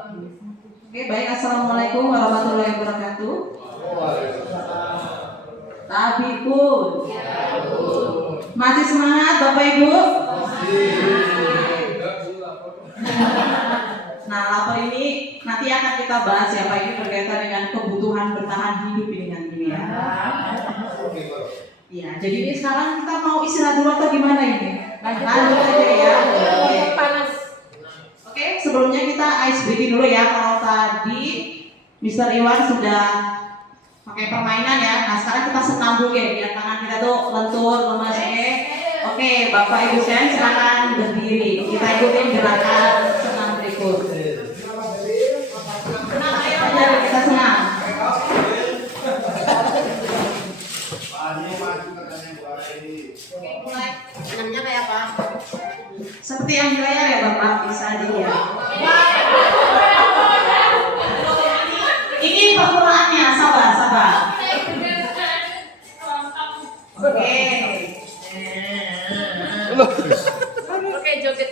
Oke, baik. Assalamualaikum warahmatullahi wabarakatuh. Tabipun. Masih semangat Bapak Ibu? Nah, lapor ini nanti akan kita bahas ya Pak, ini berkaitan dengan kebutuhan bertahan hidup ini nanti ya. Iya, jadi ini sekarang kita mau istirahat dulu atau gimana ini? Lanjut aja ya. Panas. Oke, sebelumnya kita ice breaking dulu ya. Kalau tadi Mr. Iwan sudah pakai permainan ya. Nah, sekarang kita senam dulu ya, biar tangan kita tuh lentur, lemas ya. Oke, Bapak Ibu sekalian silakan berdiri. Kita ikutin gerakan senam berikut. Senam, ayo kita senam. Oke, mulai. Senamnya kayak apa? Seperti yang di layar ya Bapak, bisa dilihat. Ini permulaannya, sabar. Oke. Oke, joget.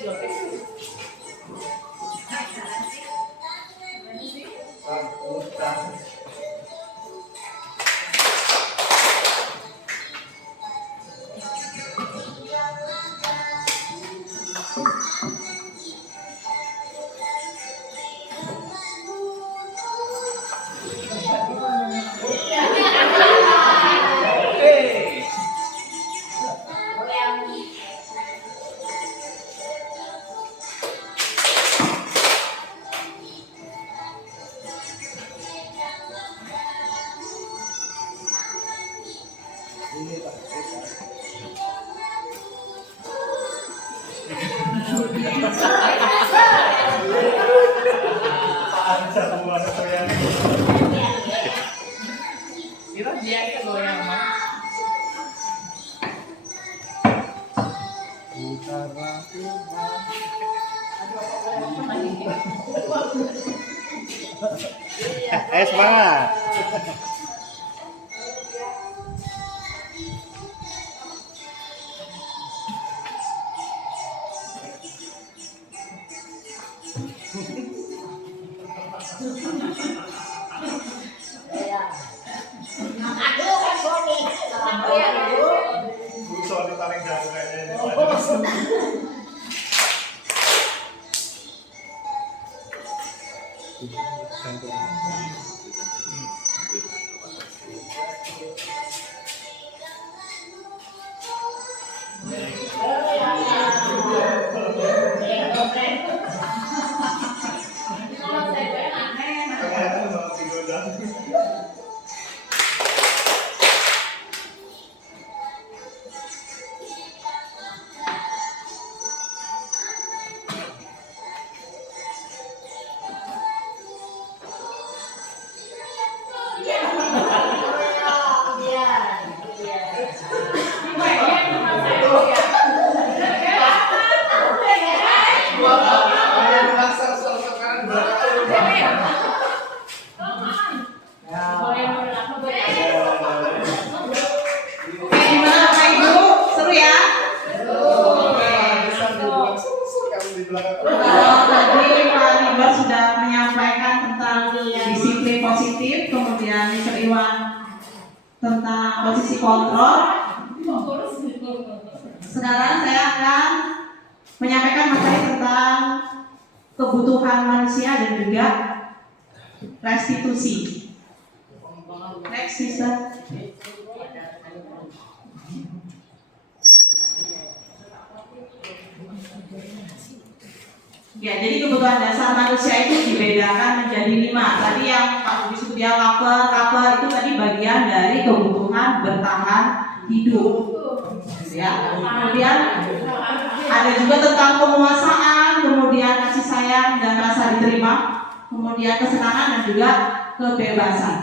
Semangat. Tentang posisi kontrol. Sekarang saya akan menyampaikan materi tentang kebutuhan manusia dan juga restitusi. Next, sister. Ya, jadi kebutuhan dasar manusia itu dibedakan menjadi 5. Tadi yang Pak Budi sebut ya, lapar itu tadi bagian dari kebutuhan bertahan hidup. Ya. Kemudian ada juga tentang penguasaan, kemudian kasih sayang dan rasa diterima, kemudian kesenangan dan juga kebebasan.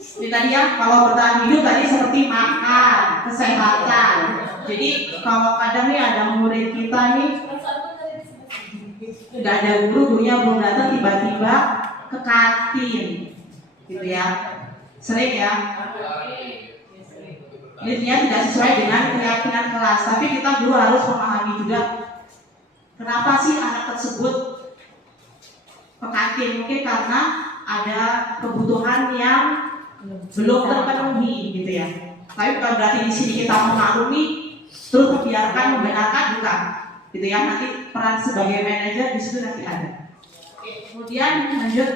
Jadi tadi ya, kalau bertahan hidup tadi seperti makan, kesehatan. Jadi kalau kadang nih ada murid kita nih nggak ada gurunya belum datang, tiba-tiba ke kantin, gitu ya, sering ya. Lihatnya tidak sesuai dengan keyakinan kelas, tapi kita dulu harus memahami juga Kenapa sih anak tersebut ke kantin? Mungkin karena ada kebutuhan yang belum terpenuhi gitu ya. Tapi bukan berarti di sini kita memaklumi terus membiarkan, membenarkan, bukan gitu ya. Nanti peran sebagai manajer di situ nanti ada. Kemudian lanjut.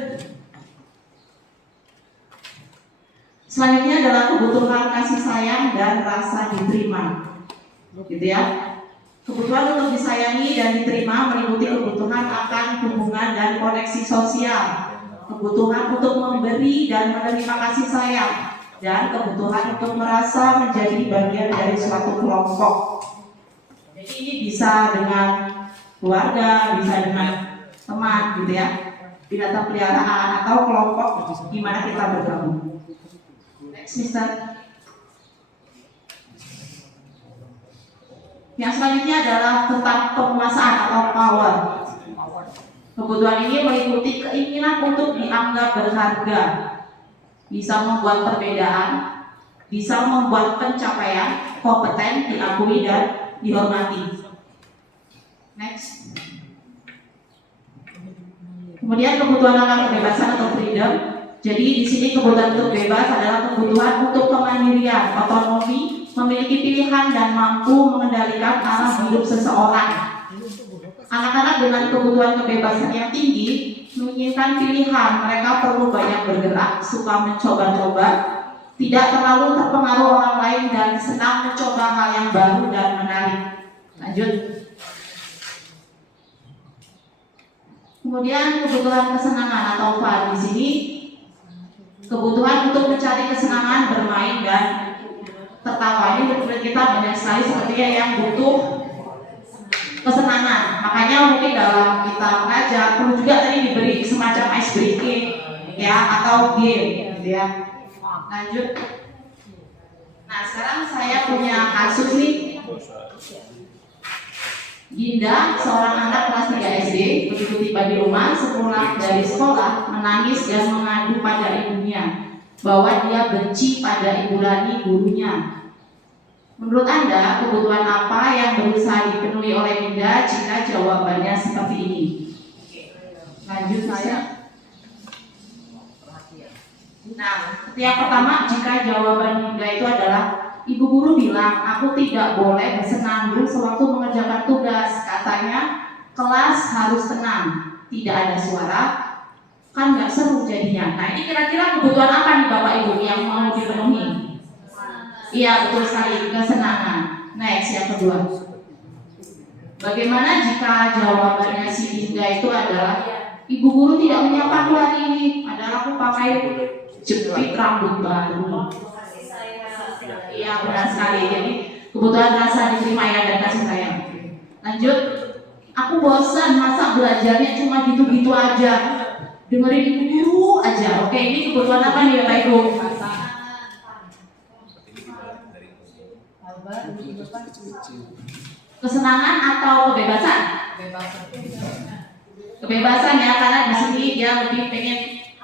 Selanjutnya adalah kebutuhan kasih sayang dan rasa diterima, gitu ya. Kebutuhan untuk disayangi dan diterima meliputi kebutuhan akan hubungan dan koneksi sosial, kebutuhan untuk memberi dan menerima kasih sayang, dan kebutuhan untuk merasa menjadi bagian dari suatu kelompok. Jadi ini bisa dengan keluarga, bisa dengan teman, gitu ya, binatang peliharaan atau kelompok di mana kita bergabung. Next, Mister. Yang selanjutnya adalah tentang penguasaan atau power. Kebutuhan ini meliputi keinginan untuk dianggap berharga, bisa membuat perbedaan, bisa membuat pencapaian, kompeten, diakui dan dihormati. Next. Kemudian kebutuhan akan kebebasan atau freedom. Jadi di sini kebutuhan untuk bebas adalah kebutuhan untuk kemandirian, otonomi, memiliki pilihan dan mampu mengendalikan arah hidup seseorang. Anak-anak dengan kebutuhan kebebasan yang tinggi menginginkan pilihan, mereka perlu banyak bergerak, suka mencoba-coba, tidak terlalu terpengaruh orang lain dan senang mencoba hal yang baru dan menarik. Lanjut. Kemudian kebutuhan kesenangan atau fun di sini kebutuhan untuk mencari kesenangan, bermain dan tertawa. Ini menurut kita banyak sekali sepertinya yang butuh kesenangan. Makanya mungkin dalam kita mengajar perlu juga tadi diberi semacam ice breaking ya atau game gitu ya. Lanjut. Nah sekarang saya punya kasus nih. Dinda, seorang anak kelas 3 SD, begitu tiba di rumah sepulang dari sekolah menangis dan mengadu pada ibunya bahwa dia benci pada Ibu Rani, gurunya. Menurut Anda, kebutuhan apa yang berusaha dipenuhi oleh Dinda jika jawabannya seperti ini? Lanjut saya. Nah, yang pertama, jika jawaban Dinda itu adalah Ibu guru bilang, aku tidak boleh bersenandung sewaktu mengerjakan tugas. Katanya, kelas harus tenang, tidak ada suara, kan nggak seru jadinya. Nah, ini kira-kira kebutuhan apa nih Bapak Ibu yang mau dipenuhi? Iya, betul sekali, kesenangan. Next, yang kedua. Bagaimana jika jawabannya si Dinda itu adalah, Ibu guru tidak menyapa hari ini, padahal aku pakai jepit rambut baru. Iya benar sekali. Jadi kebutuhan rasa diterima ya dan kasih sayang. Lanjut. Aku bosan masa belajarnya cuma gitu-gitu aja. Dengerin guru aja. Oke, ini kebutuhan apa nih Bapak Ibu? Kesenangan atau kebebasan? Kebebasan ya, karena di sini dia lebih pengen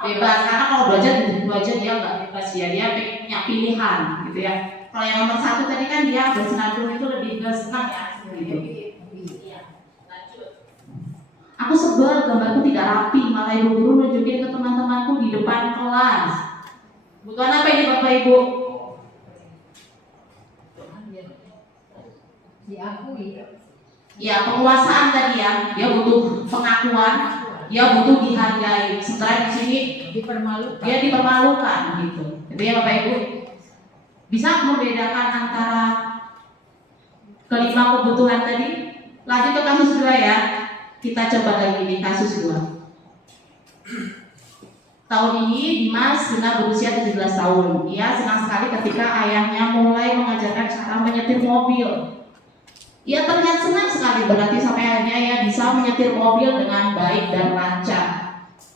bebas. Karena kalau belajar dia nggak bebas ya, dia pengen punya pilihan gitu ya. Kalau yang nomor satu tadi kan dia bersenandung itu lebih ke senang ya gitu. Aku sebel gambarku tidak rapi, malah ibu guru nunjukin ke teman-temanku di depan kelas. Kebutuhan apa ini Bapak Ibu? Diakui. Ya penguasaan tadi ya, dia butuh pengakuan, dia butuh dihargai. Setelah di sini dipermalukan, dia dipermalukan gitu. Itu ya Bapak Ibu. Bisa membedakan antara kelima kebutuhan tadi. Lanjut ke kasus 2 ya. Kita coba lagi di kasus 2. Tahun ini Dimas benar berusia 17 tahun. Ia senang sekali ketika ayahnya mulai mengajarkan cara menyetir mobil. Ia terlihat senang sekali, berarti sampai akhirnya ia bisa menyetir mobil dengan baik dan lancar.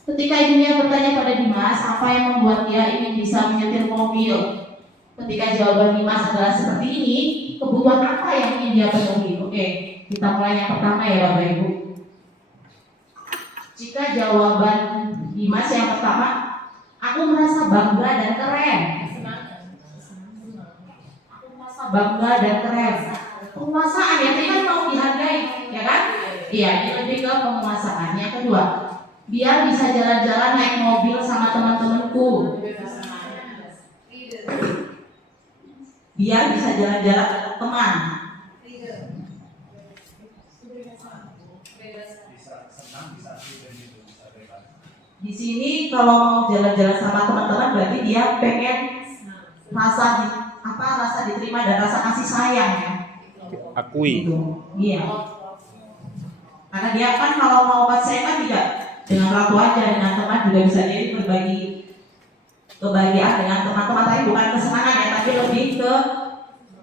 Ketika ibunya bertanya pada Dimas apa yang membuat dia ingin bisa menyetir mobil, ketika jawaban Dimas adalah seperti ini, kebutuhan apa yang ingin dia penuhi? Oke, kita mulai yang pertama ya Bapak Ibu. Jika jawaban Dimas yang pertama, aku merasa bangga dan keren. Aku merasa bangga dan keren. Penguasaan ya, tadi kan mau dihargai, ya kan? Iya, ini lebih ke penguasaan. Yang kedua, biar bisa jalan-jalan naik mobil sama teman-temanku. Biar bisa jalan-jalan teman. Di sini kalau mau jalan-jalan sama teman-teman berarti dia pengen rasa diterima dan rasa kasih sayang ya. Akui. Gitu. Iya. Karena dia kan kalau mau pasien kan tidak dengan orang tua aja, dengan teman juga bisa jadi berbagi kebahagiaan dengan teman-teman, tapi bukan kesenangan ya, tapi lebih ke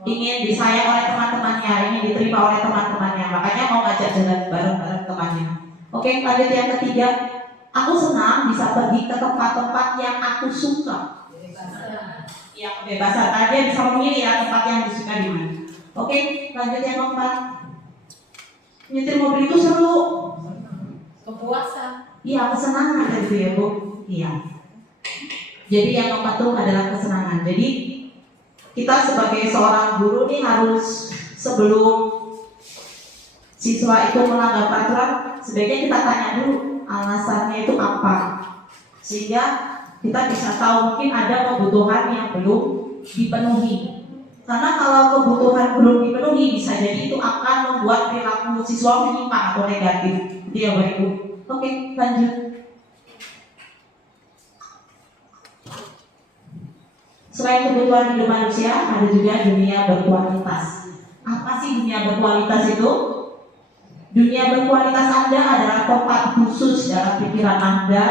ingin disayang oleh teman-temannya, ingin diterima oleh teman-temannya, makanya mau ngajak jalan bareng-bareng temannya. Oke, lanjut yang ketiga, aku senang bisa pergi ke tempat-tempat yang aku suka. Yang kebebasan, dia bisa memilih ya tempat yang disuka di mana. Oke, lanjut yang keempat. Nyetir mobil itu seru. Kepuasan. Iya, kesenangan gitu ya Bu. Iya. Jadi yang keempat itu adalah kesenangan. Jadi kita sebagai seorang guru nih harus sebelum siswa itu melanggar peraturan, sebaiknya kita tanya dulu alasannya itu apa, sehingga kita bisa tahu mungkin ada kebutuhan yang belum dipenuhi. Karena kalau kebutuhan belum dipenuhi, bisa jadi itu akan membuat perilaku siswa menyimpang atau negatif. Itu ya Bapak Ibu. Oke, lanjut. Selain kebutuhan hidup manusia, ada juga dunia berkualitas. Apa sih dunia berkualitas itu? Dunia berkualitas Anda adalah tempat khusus dalam pikiran Anda,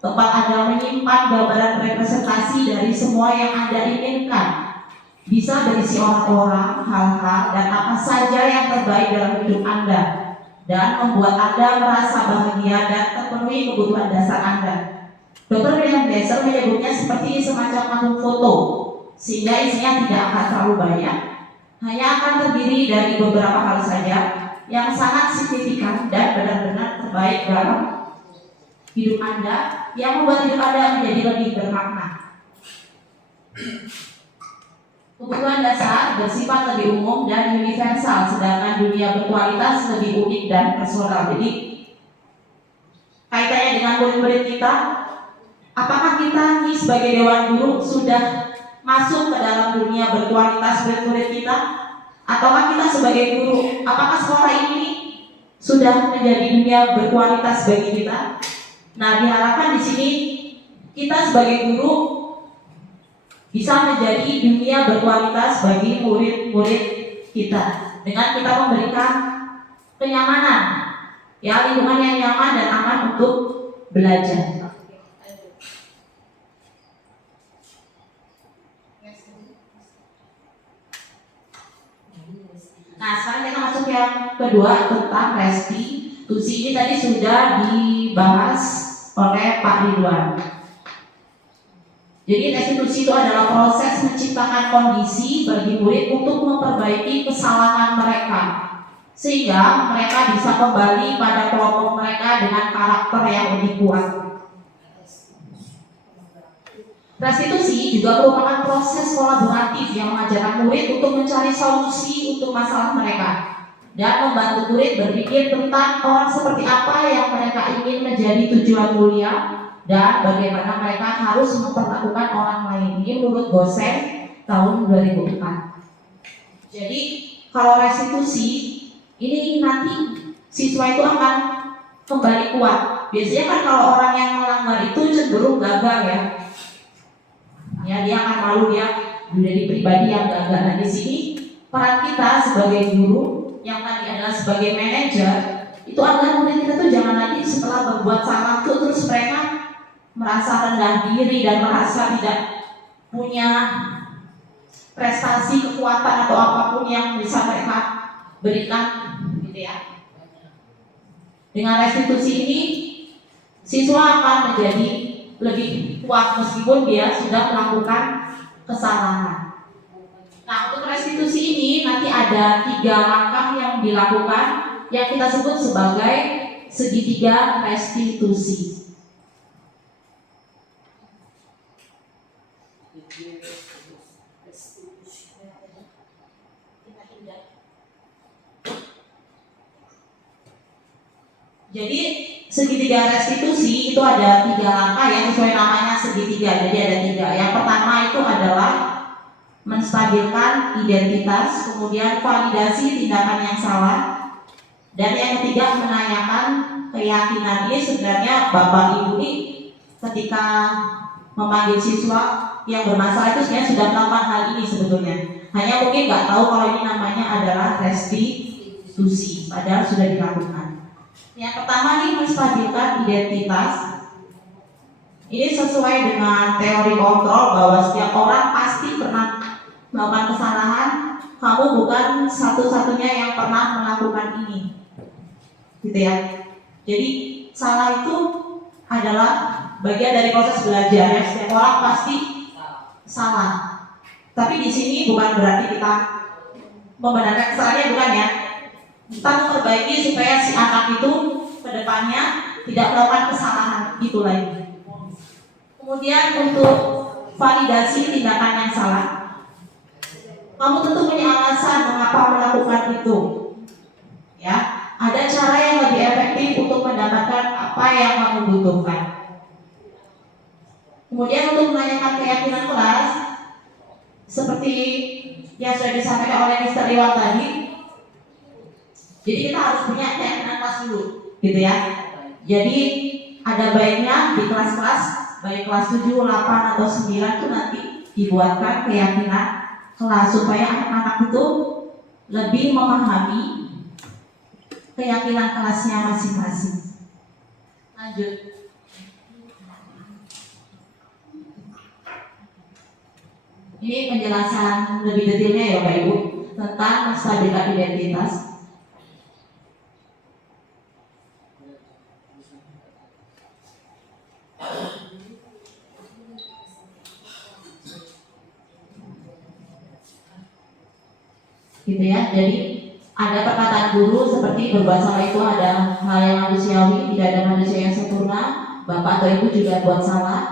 tempat Anda menyimpan gambaran representasi dari semua yang Anda inginkan. Bisa berisi orang-orang, hal-hal, dan apa saja yang terbaik dalam hidup Anda, dan membuat Anda merasa bahagia dan terpenuhi kebutuhan dasar Anda. Dr. William Glasser menyebutnya seperti semacam album foto, sehingga isinya tidak akan terlalu banyak, hanya akan terdiri dari beberapa hal saja yang sangat signifikan dan benar-benar terbaik dalam hidup Anda, yang membuat hidup Anda menjadi lebih bermakna. Kebutuhan dasar bersifat lebih umum dan universal, sedangkan dunia berkualitas lebih unik dan personal. Jadi kaitannya dengan murid-murid kita, apakah kita nih sebagai dewan guru sudah masuk ke dalam dunia berkualitas murid-murid kita? Ataukah kita sebagai guru, apakah sekolah ini sudah menjadi dunia berkualitas bagi kita? Nah, diharapkan di sini kita sebagai guru bisa menjadi dunia berkualitas bagi murid-murid kita dengan kita memberikan kenyamanan, ya, lingkungan yang nyaman dan aman untuk belajar. Nah, sekarang kita masuk yang kedua tentang restitusi. Ini tadi sudah dibahas oleh Pak Ridwan. Jadi restitusi itu adalah proses menciptakan kondisi bagi murid untuk memperbaiki kesalahan mereka, sehingga mereka bisa kembali pada kelompok mereka dengan karakter yang lebih kuat. Restitusi juga merupakan proses kolaboratif yang mengajarkan murid untuk mencari solusi untuk masalah mereka dan membantu murid berpikir tentang orang seperti apa yang mereka ingin menjadi tujuan mulia dan bagaimana mereka harus memperlakukan orang lain. Ini menurut Gosen tahun 2004. Jadi kalau restitusi ini nanti siswa itu akan kembali kuat. Biasanya kan kalau orang yang melanggar itu cenderung gagal ya. Ya, dia akan malu, dia menjadi pribadi yang gagal. Nah, di sini peran kita sebagai guru yang tadi adalah sebagai manajer itu adalah murid kita tuh jangan nanti setelah berbuat salah tuh terus mereka merasa rendah diri dan merasa tidak punya prestasi, kekuatan atau apapun yang bisa mereka berikan, gitu ya. Dengan restitusi ini siswa akan menjadi lebih kuat meskipun dia sudah melakukan kesalahan. Nah, untuk restitusi ini nanti ada 3 langkah yang dilakukan yang kita sebut sebagai segitiga restitusi. Jadi segitiga restitusi itu ada 3 langkah ya, sesuai namanya segitiga. Jadi ada 3. Yang pertama itu adalah menstabilkan identitas, kemudian validasi tindakan yang salah, dan yang ketiga menanyakan keyakinan. Ini sebenarnya Bapak Ibu ini ketika memanggil siswa yang bermasalah itu sebenarnya sudah melakukan hal ini sebetulnya. Hanya mungkin nggak tahu kalau ini namanya adalah restitusi, padahal sudah dilakukan. Yang pertama nih, menstabilkan identitas. Ini sesuai dengan teori kontrol bahwa setiap orang pasti pernah melakukan kesalahan. Kamu bukan satu-satunya yang pernah melakukan ini, gitu ya. Jadi salah itu adalah bagian dari proses belajar ya. Setiap orang pasti salah. Tapi di sini bukan berarti kita membenarkan kesalahannya, bukan ya. Kita memperbaiki supaya si anak itu kedepannya tidak melakukan kesalahan itu lagi. Kemudian untuk validasi tindakan yang salah, kamu tentu punya alasan mengapa melakukan itu. Ya, ada cara yang lebih efektif untuk mendapatkan apa yang kamu butuhkan. Kemudian untuk menanyakan keyakinan kelas, seperti yang sudah disampaikan oleh Mr. Iwan tadi. Jadi kita harus punya keyakinan kelas dulu, gitu ya. Jadi ada baiknya di kelas-kelas, baik kelas 7, 8, atau 9 itu nanti dibuatkan keyakinan kelas supaya anak-anak itu lebih memahami keyakinan kelasnya masing-masing. Lanjut. Ini penjelasan lebih detailnya ya Bapak Ibu tentang menstabilkan identitas. Gitu ya. Jadi ada perkataan guru seperti berbuat salah itu ada hal yang manusiawi, tidak ada manusia yang sempurna. Bapak atau Ibu juga buat salah.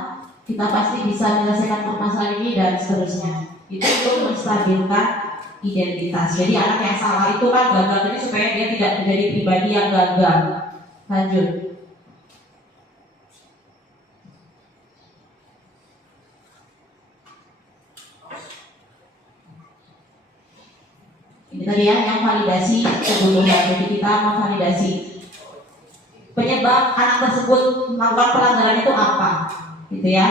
Kita pasti bisa menyelesaikan permasalahan ini dan seterusnya. Itu untuk menstabilkan identitas. Jadi anak yang salah itu kan gagal ini supaya dia tidak menjadi pribadi yang gagal. Lanjut. Ini tadi ya yang validasi kebutuhan. Jadi kita memvalidasi penyebab anak tersebut melakukan pelanggaran itu apa, gitu ya.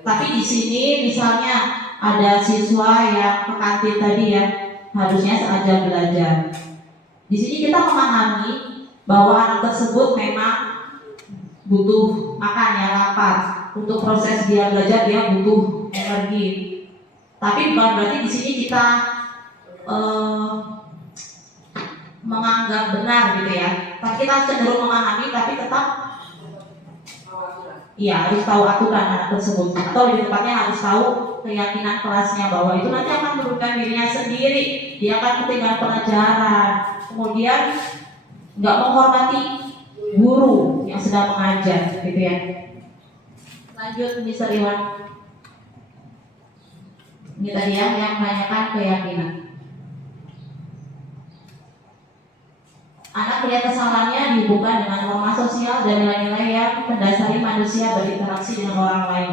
Tapi di sini misalnya ada siswa yang ke kantin tadi ya, harusnya saat jam belajar. Di sini kita memahami bahwa anak tersebut memang butuh makan ya, lapar. Untuk proses dia belajar dia butuh energi. Tapi bukan berarti di sini kita menganggap benar gitu ya. Tapi kita cenderung memahami, tapi tetap harus tahu aturan anak tersebut, atau di tempatnya harus tahu keyakinan kelasnya bahwa itu nanti akan menurunkan dirinya sendiri. Dia akan ketinggalan pelajaran, kemudian nggak menghormati guru yang sedang mengajar, gitu ya. Lanjut Mr. Iwan. Ini tadi ya yang menanyakan keyakinan. Anak melihat kesalahannya dihubungkan dengan norma sosial dan nilai-nilai yang mendasari manusia berinteraksi dengan orang lain,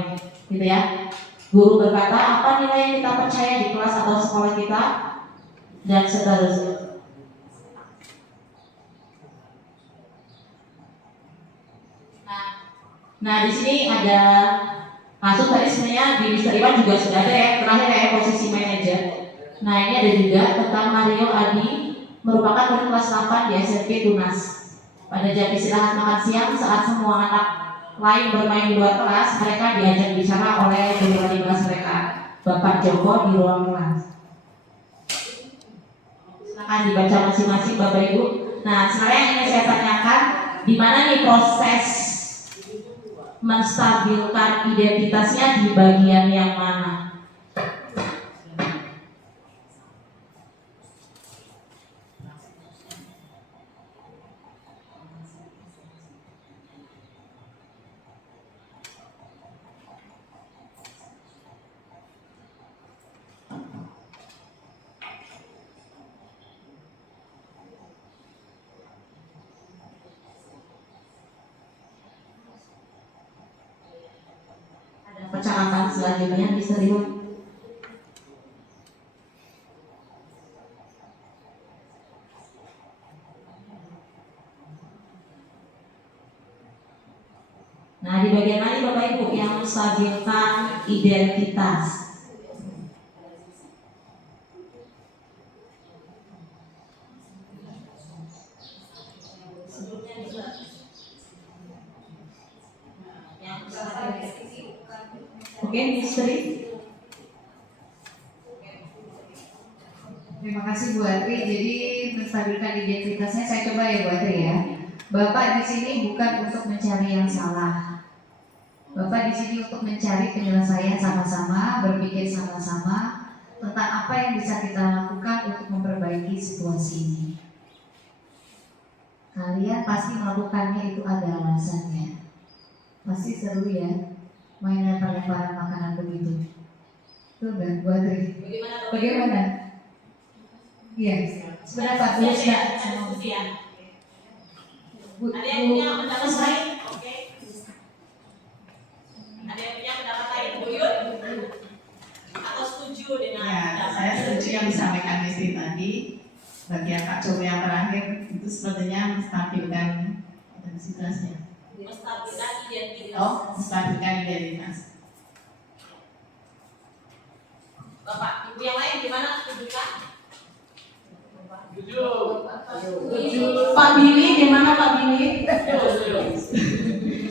gitu ya. Guru berkata apa nilai yang kita percaya di kelas atau sekolah kita, dan seterusnya. Nah di sini ada kasus tadi sebenarnya di Mr. Iwan juga sudah ada ya, terakhir ya posisi manajer. Nah ini ada juga tentang Mario Adi, merupakan murid kelas 8 di SMP Tunas. Pada jam istirahat makan siang saat semua anak lain bermain di luar kelas, mereka diajak bicara oleh guru wali kelas mereka, Bapak Joko, di ruang kelas. Silakan dibaca masing-masing Bapak Ibu. Nah sebenarnya yang ingin saya tanyakan, di mana nih proses menstabilkan identitasnya, di bagian yang mana? percakapan selanjutnya bisa Iwan. Nah, di bagian mana Bapak Ibu yang menstabilkan identitas? Oke, Misteri. Terima kasih Bu Atri. Jadi menstabilkan identitasnya saya coba ya Bu Atri ya. Bapak di sini bukan untuk mencari yang salah. Bapak di sini untuk mencari penyelesaian sama-sama, berpikir sama-sama tentang apa yang bisa kita lakukan untuk memperbaiki situasi ini. Kalian pasti melakukannya itu ada alasannya. Pasti seru ya, main lempar-lemparan makanan begitu. Tuh kan Bu Atri. Bagaimana? Iya, seberapa tulus nggak? Ada yang punya pendapat lain? Oke. Ada yang punya pendapat lain, Bu Yun? Atau setuju dengan? Ya, saya setuju yang disampaikan Misteri tadi. Bagian Pak Joko yang terakhir itu sepertinya menstabilkan identitasnya. Menstabilkan identitas. Oh, menstabilkan identitas. Bapak, Ibu yang lain gimana? Setuju kan? Pak Billy, gimana Pak Billy?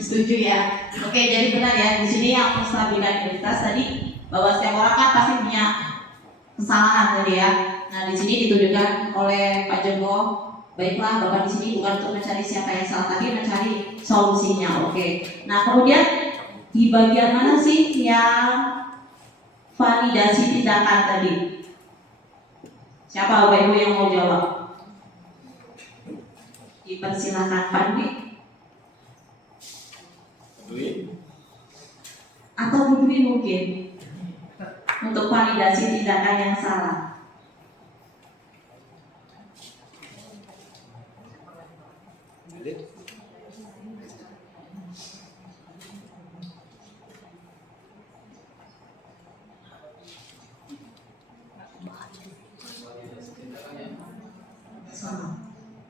Setuju ya. Oke, jadi benar ya. Di sini yang menstabilkan identitas tadi bahwa setiap orang kan pasti punya kesalahan tadi ya. Nah, di sini ditunjukkan oleh Pak Joko. Baiklah, Bapak di sini bukan untuk mencari siapa yang salah, tapi mencari solusinya. Oke. Nah, kemudian di bagian mana sih yang validasi tindakan tadi? Siapa Bapak Ibu yang mau jawab? Dipersilakan Pak Dwi. Atau Bu Dwi mungkin untuk validasi tindakan yang salah.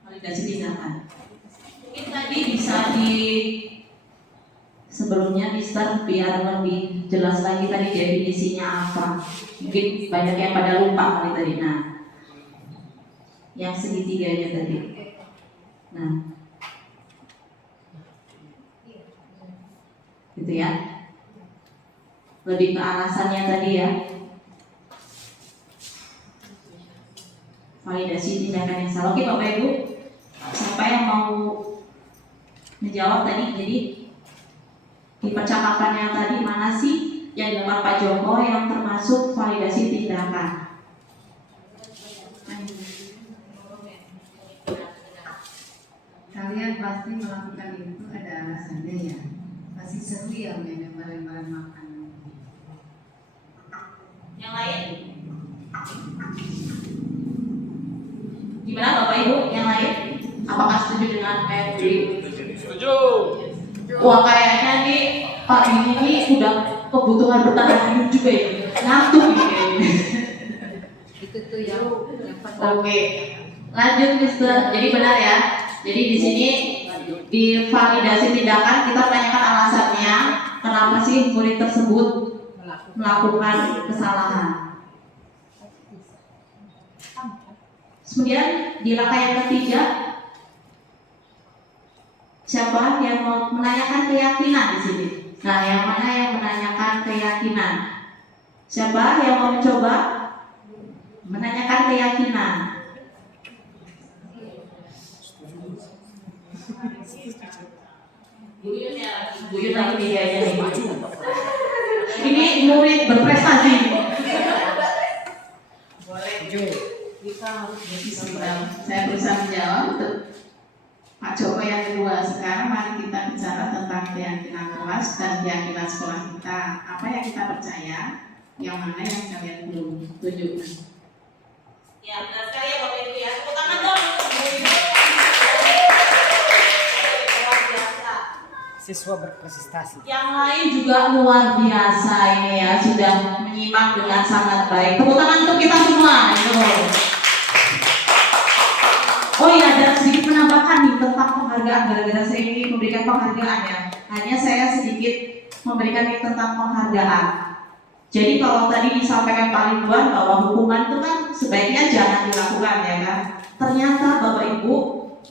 Validasi tindakan. Mungkin tadi bisa sebelumnya Mister biar lebih jelas lagi tadi definisinya apa. Mungkin banyak yang pada lupa kali tadi. Nah, yang segitiganya tadi. Nah, gitu ya. Lebih ke alasannya tadi ya. Validasi tindakan yang salah. Oke Bapak Ibu, siapa yang mau menjawab tadi? Jadi di percakapannya tadi mana sih yang dilakukan Pak Joko yang termasuk validasi tindakan? Kalian pasti melakukan itu ada alasannya ya. Pasti seru ya main lempar-lemparan makanan. Yang lain? Gimana Bapak Ibu? Yang lain? Apakah setuju dengan Mary? Setuju. Wah kayaknya nih Pak ini udah kebutuhan bertahan hidup juga ya. Ngantuk nih kayaknya. Itu tuh yang Oke, lanjut Mister. Jadi benar ya. Jadi di sini di validasi tindakan kita tanyakan alasannya kenapa sih murid tersebut melakukan kesalahan. Kemudian di langkah yang ketiga, siapa yang mau menanyakan keyakinan di sini? Nah, yang mana yang menanyakan keyakinan? Siapa yang mau mencoba menanyakan keyakinan? Buyut lagi bedanya nih. Ini murid berprestasi. Boleh. Saya berusaha menjawab untuk Pak Joko yang kedua. Sekarang mari kita bicara tentang keyakinan kelas dan keyakinan sekolah kita. Apa yang kita percaya, yang mana yang kalian belum tunjukkan. Ya, benar sekali ya Bapak Ibu ya. Tepuk tangan dong. Luar biasa. siswa berprestasi. Yang lain juga luar biasa ini ya, sudah menyimak dengan sangat baik. Tepuk tangan untuk kita semua. Itu. Oh iya, ada sedikit penambahan nih tentang penghargaan. Gara-gara saya ini memberikan penghargaan ya, hanya saya sedikit memberikan ini tentang penghargaan. Jadi kalau tadi disampaikan Pak Ridwan bahwa hukuman itu kan sebaiknya jangan dilakukan ya kan. Ternyata Bapak Ibu,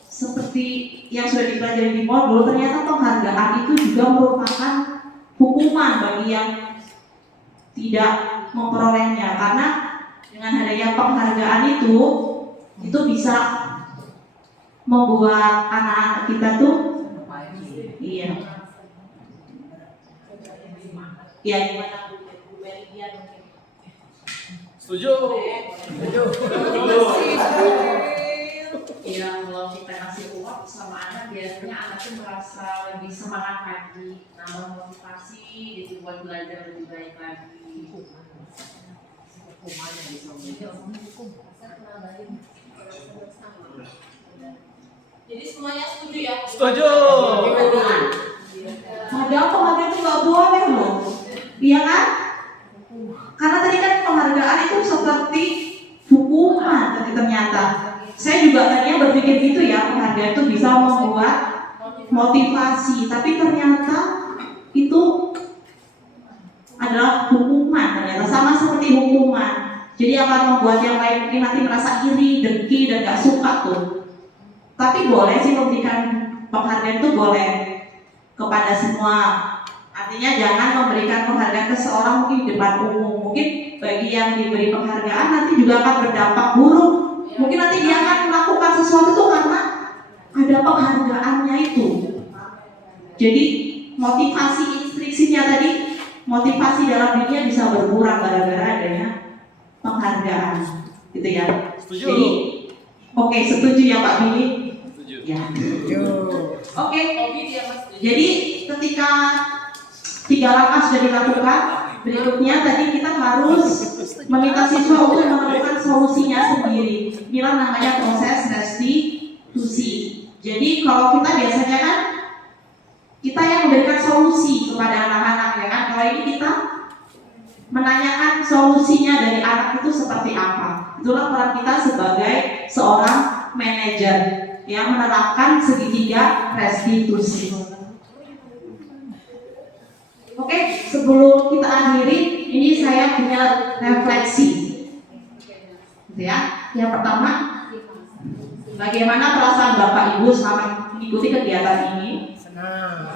seperti yang sudah dipelajari di modul, ternyata penghargaan itu juga merupakan hukuman bagi yang tidak memperolehnya. Karena dengan adanya penghargaan itu bisa membuat anak-anak kita tuh iya gimana Bu Melian mungkin Setuju. Ya, kalau kita kasih uang sama anak, biasanya anak tuh merasa lebih semangat lagi, nambah motivasi, gitu buat belajar lebih baik lagi. jadi semuanya setuju ya. Setuju. Padahal penghargaan itu nggak boleh loh, iya kan? Karena tadi kan penghargaan itu seperti hukuman, tapi ternyata saya juga tadinya berpikir gitu ya, penghargaan itu bisa membuat motivasi, tapi ternyata itu adalah hukuman. Ternyata sama seperti hukuman, jadi akan membuat yang lain mungkin nanti merasa iri, dengki, dan gak suka tuh. Tapi boleh sih memberikan penghargaan itu boleh kepada semua. Artinya jangan memberikan penghargaan ke seorang mungkin di depan umum. Mungkin bagi yang diberi penghargaan nanti juga akan berdampak buruk. Mungkin nanti dia akan melakukan sesuatu itu karena ada penghargaannya itu. Jadi motivasi instruksinya tadi, motivasi dalam dirinya bisa berkurang gara-gara adanya penghargaan, gitu ya. Setuju. Jadi, oke, setuju ya Pak Billy? Setuju. Ya. Oke. Jadi ketika 3 langkah sudah dilakukan, berikutnya tadi kita harus meminta siswa untuk menemukan solusinya sendiri. Inilah namanya proses restitusi. Jadi kalau kita biasanya kan kita yang memberikan solusi kepada anak-anak ya kan. Kalau ini kita menanyakan solusinya dari anak itu seperti apa. Itulah peran kita sebagai seorang manajer yang menerapkan segitiga restitusi. Oke, sebelum kita akhiri, ini saya punya refleksi, gitu ya. Yang pertama, bagaimana perasaan Bapak Ibu selama mengikuti kegiatan ini? Senang.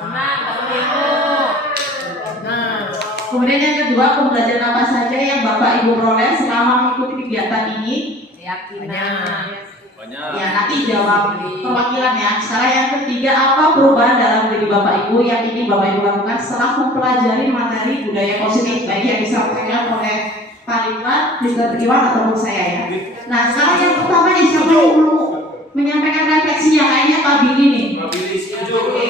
Kemudian yang kedua, pembelajaran apa saja yang Bapak Ibu peroleh selama mengikuti kegiatan ini? Banyak. Ya, nanti jawab perwakilan ya. Sekarang yang ketiga, apa perubahan dalam diri Bapak Ibu yang ingin Bapak Ibu lakukan setelah mempelajari materi budaya positif baik yang disampaikan oleh Pak Ridwan, Mr. Iwan ataupun saya ya. Nah, sekarang yang pertama nih, siapa yang mau menyampaikan refleksinya? Kayaknya Pak Billy nih. Pak Billy setuju. Oke,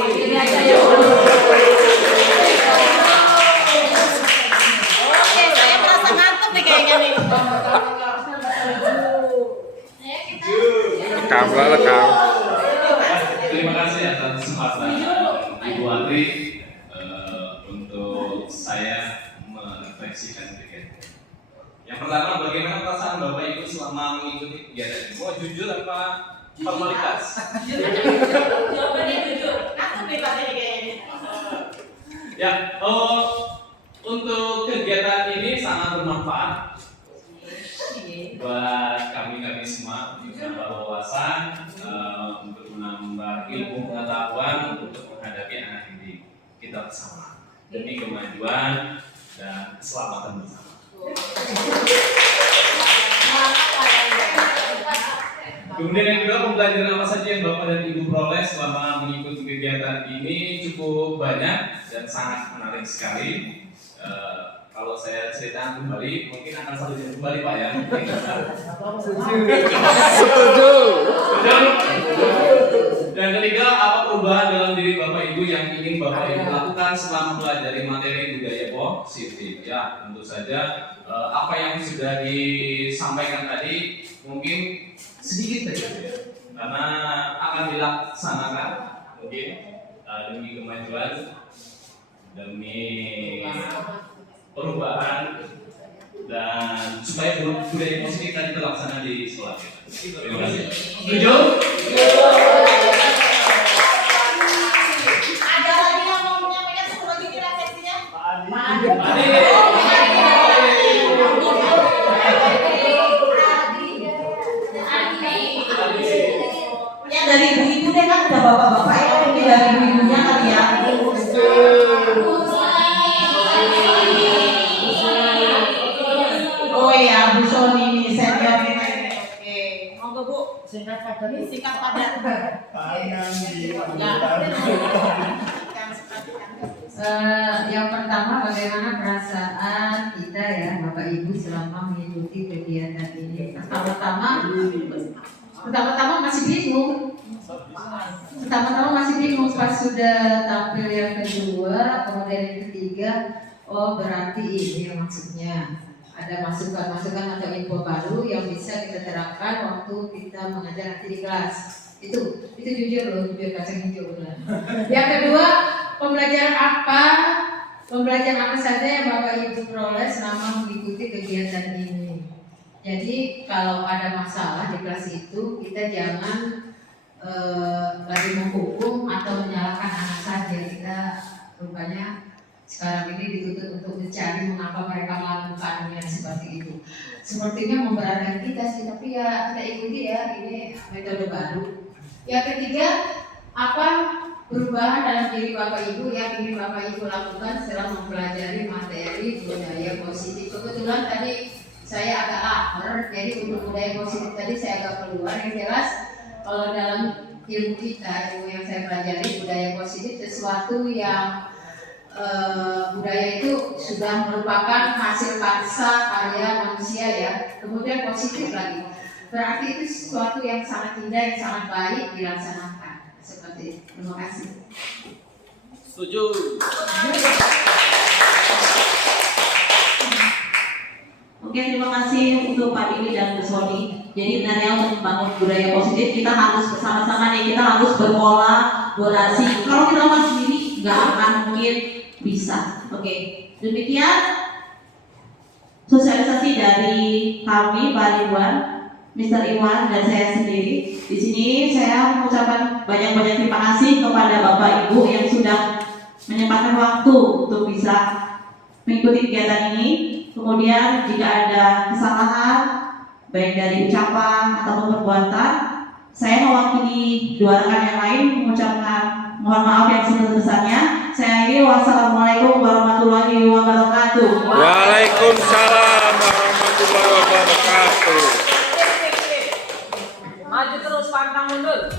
saya merasa ngantuk nih kayaknya nih. Rekam. Terima kasih atas kesempatan Ibu Andri untuk saya merefleksikan kegiatan. Yang pertama, bagaimana perasaan Bapak Ibu selama mengikuti kegiatan ini? Oh, jujur apa formalitas? Jawabannya jujur. Ngantuk nih Pak Billy kayaknya. Ya, untuk kegiatan ini sangat bermanfaat buat kami semua, menambah wawasan, untuk menambah ilmu pengetahuan untuk menghadapi anak didik kita bersama demi kemajuan dan keselamatan bersama. Kemudian yang kedua, pembelajaran apa saja yang Bapak dan Ibu peroleh selama mengikuti kegiatan ini cukup banyak dan sangat menarik sekali. Kalau saya ceritakan kembali, mungkin akan 1 jam kembali Pak ya. Setuju. Dan ketiga, apa perubahan dalam diri Bapak Ibu yang ingin Bapak Ibu lakukan setelah mempelajari materi budaya positif? Ya, tentu saja apa yang sudah disampaikan tadi mungkin sedikit saja, karena akan dilaksanakan mungkin demi kemajuan, demi perubahan, dan supaya budaya positif tadi terlaksana di sekolah kita. Terima kasih. Setuju? Ada lagi yang mau menyampaikan satu lagi di refleksinya? Yang dari ibu-ibu deh kan udah bapak-bapak ya, mungkin dari ibu-ibunya kali ya. Oh iya, Bu Sony ini senior kita ini. Oke, monggo Bu. Singkat padat. Yang pertama, bagaimana perasaan kita ya Bapak Ibu selama mengikuti kegiatan ini? Pertama-tama masih bingung. Pas sudah tampil yang kedua, kemudian yang ketiga, oh berarti ini yang maksudnya. Ada masukan-masukan atau info baru yang bisa kita terapkan waktu kita mengajar nanti di kelas. Itu jujur kacang hijau benar. Yang kedua, pembelajaran apa saja yang Bapak Ibu peroleh selama mengikuti kegiatan ini. Jadi kalau ada masalah di kelas itu, kita jangan lagi menghukum atau menyalahkan anak saja. Kita rupanya sekarang ini dituntut untuk mencari mengapa mereka melakukannya seperti itu. Sepertinya memberatkan kita sih, tapi ya kita ikuti ya, ini metode baru. Yang ketiga, apa perubahan dalam diri Bapak Ibu yang ingin Bapak Ibu lakukan setelah mempelajari materi budaya positif. Kebetulan tadi saya agak lapar, jadi untuk budaya positif tadi saya agak keluar. Yang jelas kalau dalam ilmu kita, ilmu yang saya pelajari, budaya positif sesuatu yang budaya itu sudah merupakan hasil bangsa karya manusia ya. Kemudian positif lagi, berarti itu sesuatu yang sangat indah, yang sangat baik dilaksanakan. Seperti itu. Terima kasih. Setuju. Oke, terima kasih untuk Pak Dini dan Bu Sony. Jadi sebenarnya untuk membangun budaya positif kita harus bersama-sama nih, kita harus berkolaborasi. Kalau kita lakukan sendiri nggak akan mungkin bisa. Oke, demikian sosialisasi dari kami Pak Ridwan, Mr. Iwan dan saya sendiri. Di sini saya mengucapkan banyak-banyak terima kasih kepada Bapak Ibu yang sudah menyempatkan waktu untuk bisa mengikuti kegiatan ini. Kemudian jika ada kesalahan baik dari ucapan ataupun perbuatan, saya mewakili dua rekan yang lain mengucapkan mohon maaf yang sebesar-besarnya. Saya akhiri, wassalamualaikum warahmatullahi wabarakatuh. Waalaikumsalam warahmatullahi wabarakatuh. Maju terus, pantang mundur.